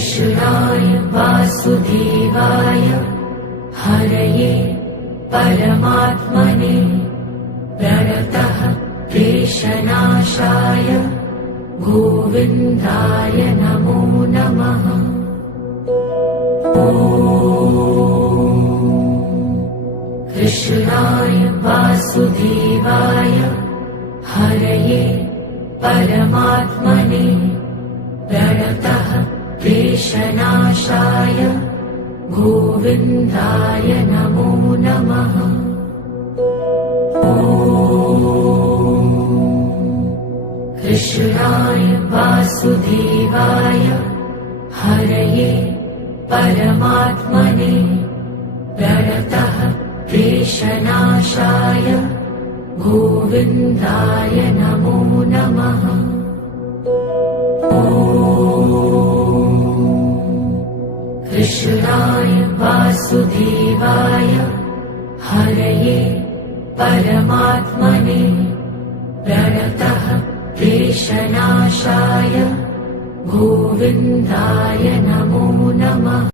कृष्णाय वासुदेवाय हरये परमात्मने प्रणतः क्लेशनाशाय गोविन्दाय नमो नमः। कृष्णाय वासुदेवाय हरये परमात्मने प्रणतः क्लेशनाशाय गोविन्दाय नमो नमः। कृष्णाय वासुदेवाय हरये परमात्मने प्रणतः क्लेशनाशाय गोविन्दाय नमो नमः। कृष्णाय वासुदेवाय हरये परमात्मने प्रणतः क्लेशनाशाय गोविन्दाय नमो नमः।